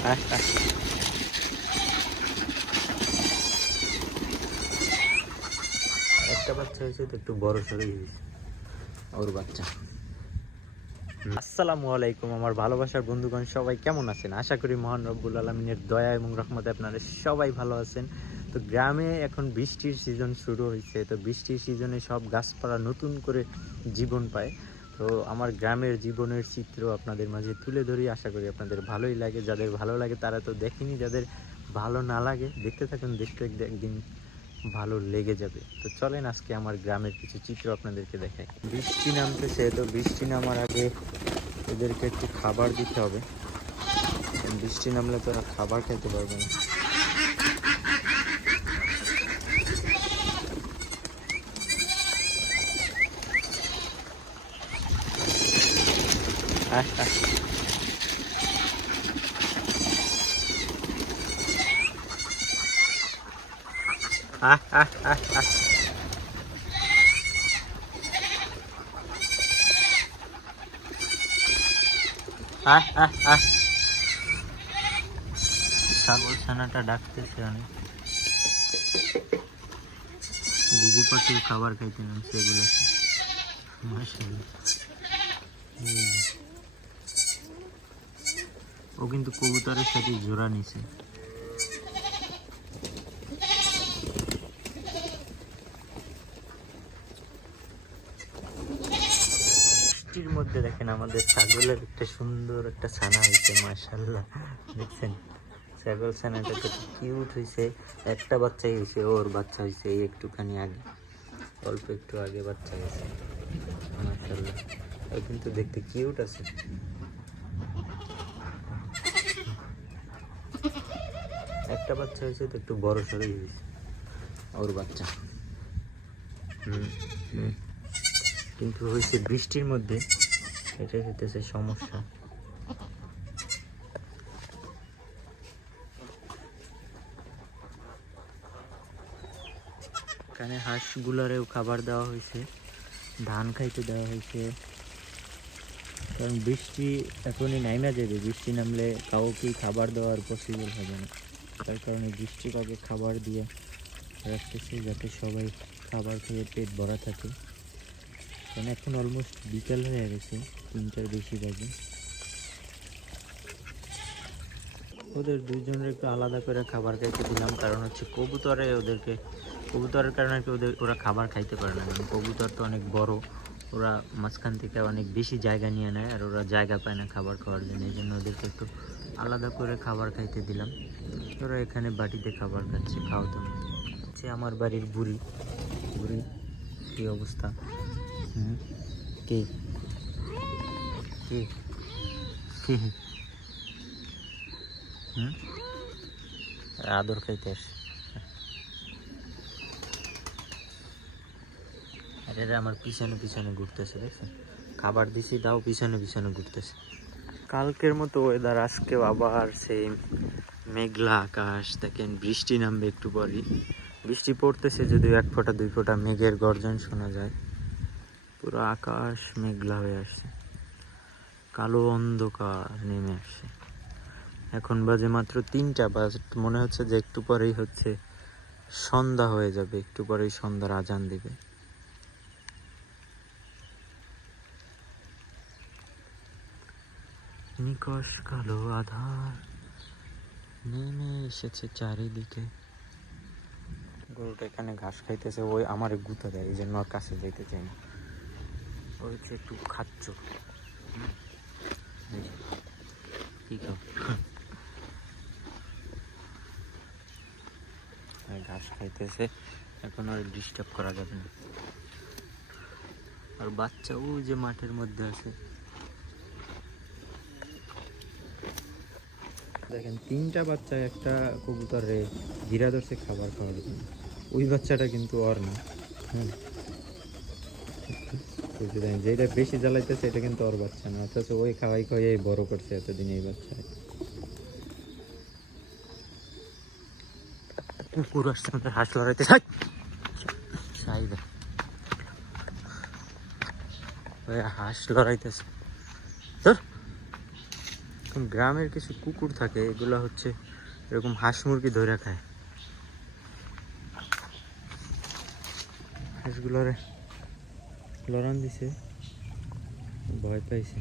একটা বাচ্চা হয়েছে তো একটু বড় সড়ই হয়েছে ওর বাচ্চা। আসসালামু আলাইকুম আমার ভালোবাসার বন্ধুগণ, সবাই কেমন আছেন? আশা করি মহান রব্বুল আলমিনের দয়া এবং রহমতে আপনারা সবাই ভালো আছেন। তো গ্রামে এখন বৃষ্টির সিজন শুরু হয়েছে, তো বৃষ্টির সিজনে সব গাছপালা নতুন করে জীবন পায়। তো আমার গ্রামের জীবনের চিত্র আপনাদের মাঝে তুলে ধরি, আশা করি আপনাদের ভালোই লাগে। যাদের ভালো লাগে তারা তো দেখেনি, যাদের ভালো না লাগে দেখতে থাকুন, দেখতে একদিন ভালো লেগে যাবে। তো চলেন আজকে আমার গ্রামের কিছু চিত্র আপনাদেরকে দেখাই। বৃষ্টি নামতেছে, তো বৃষ্টি নামার আগে এদেরকে একটু খাবার দিতে হবে। বৃষ্টি নামলে তো ওরা খাবার খাইতে পারবে না। ছাগল ছানাটা ডাকতেছে অনেক। ঘুঘু পাখির খাবার খাইতে নামছে এগুলো। ও কিন্তু কবুতরের সাথে জোড়া নিছে। বৃষ্টির মধ্যে দেখেন আমাদের ছাগলের একটা সুন্দর একটা ছানা হয়েছে, মাশাআল্লাহ দেখছেন? ছাগল ছানাটা কত কিউট হয়েছে। একটা বাচ্চাই হয়েছে, ওর বাচ্চা হয়েছে এই একটুখানি আগে, অল্প একটু আগে বাচ্চা হয়েছে, মাশাআল্লাহ। ও কিন্তু দেখতে কিউট আছে। একটা বাচ্চা হয়েছে তো একটু বড় সড়ই হয়েছে ওর বাচ্চা। কিন্তু হয়েছে বৃষ্টির মধ্যে, এটা হইতেছে সমস্যা। এখানে হাঁসগুলারেও খাবার দেওয়া হয়েছে, ধান খাইতে দেওয়া হয়েছে। কারণ বৃষ্টি এখনই নাইমা যাবে, বৃষ্টি নামলে কাউকেই খাবার দেওয়ার পসিবল হবে না। তার কারণে বৃষ্টির আগে খাবার দিয়ে রাখতেছে, যাতে সবাই খাবার খেয়ে পেট ভরা থাকে। কারণ এখন অলমোস্ট বিকেল হয়ে গেছে, 3টার বেশি বাজে। ওদের দুইজনের একটু আলাদা করে খাবার খাইতে দিলাম, কারণ হচ্ছে কবুতরের কারণে ওরা খাবার খাইতে পারে না। কারণ কবুতর তো অনেক বড়, ওরা মাঝখান থেকে অনেক বেশি জায়গা নিয়ে নেয়, আর ওরা জায়গা পায় না খাবার খাওয়ার জন্য। এই জন্য ওদেরকে একটু আলাদা করে খাবার খাইতে দিলাম। ওরা এখানে বাটিতে খাবার খাচ্ছে, খাওয়াতো না। হচ্ছে আমার বাড়ির বুড়ি কী অবস্থা? কে কে আদর খাইতে আসে। আর এরা আমার পিছনে পিছনে ঘুরতেছে, দেখছেন? খাবার দিছি তাও পিছনে পিছনে ঘুরতেছে। কালকের মতো ওয়েদার, আজকেও আবার সেম মেঘলা আকাশ। দেখেন বৃষ্টি নামবে একটু পরই। বৃষ্টি পড়তেছে, যদিও 1 ফোঁটা 2 ফোঁটা মেঘের গর্জন শোনা যায়। পুরো আকাশ মেঘলা হয়ে আসছে, কালো অন্ধকার নেমে আসছে। এখন বাজে মাত্র 3টা, মনে হচ্ছে যে একটু পরেই হচ্ছে সন্ধ্যা হয়ে যাবে, একটু পরেই সন্ধ্যার আজান দিবে। নিকষ কালো আধার নেমে এসেছে চারিদিকে। গরুটা এখানে ঘাস খাইতেছে, ওই আমার গুঁতা দেয়, এই জন্য ওর কাছে যেতে চাই না। ওই হচ্ছে একটু খাচ্ছ, ঠিক ঘাস খাইতেছে, এখন আর ডিস্টার্ব করা যাবে না। আর বাচ্চা ও যে মাঠের মধ্যে আছে, দেখেন 3টা বাচ্চা একটা কবুতরে ঘিরা ধরছে খাবার খাওয়ার জন্য। ওই বাচ্চাটা কিন্তু ওর না। যেটা বেশি জ্বালাইতেছে এটা কিন্তু ওর বাচ্চা না, অথচ ওই খাওয়াই খাওয়াই বড় করছে এতদিন এই বাচ্চা। কুকুর আসছে আমাদের হাঁস লড়াইতে। হাঁস লড়াইতেছে, এরকম গ্রামের কিছু কুকুর থাকে, এগুলো হচ্ছে এরকম হাঁস মুরগি ধরে খায়। হাঁসগুলোরে লড়ান দিছে, ভয় পাইছে।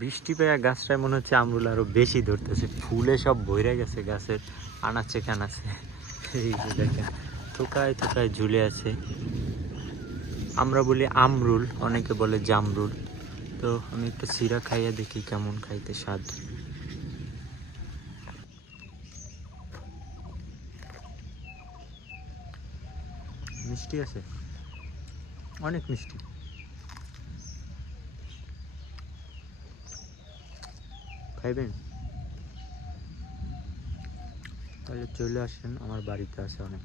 বৃষ্টি পেয়ে গাছটায় মনে হচ্ছে আমরুল আরো বেশি ধরতেছে, ফুলে সব ভরে গেছে গাছের আনাচে কানাচে। এই যে দেখেন থোকায় থোকায় ঝুলে আছে। আমরা বলি আমরুল, অনেকে বলে জামরুল। তো আমি একটু সিরা খাইয়া দেখি কেমন খাইতে স্বাদ। মিষ্টি আছে, অনেক মিষ্টি। খাইবেন? তাহলে চলে আসেন, আমার বাড়িতে আছে অনেক।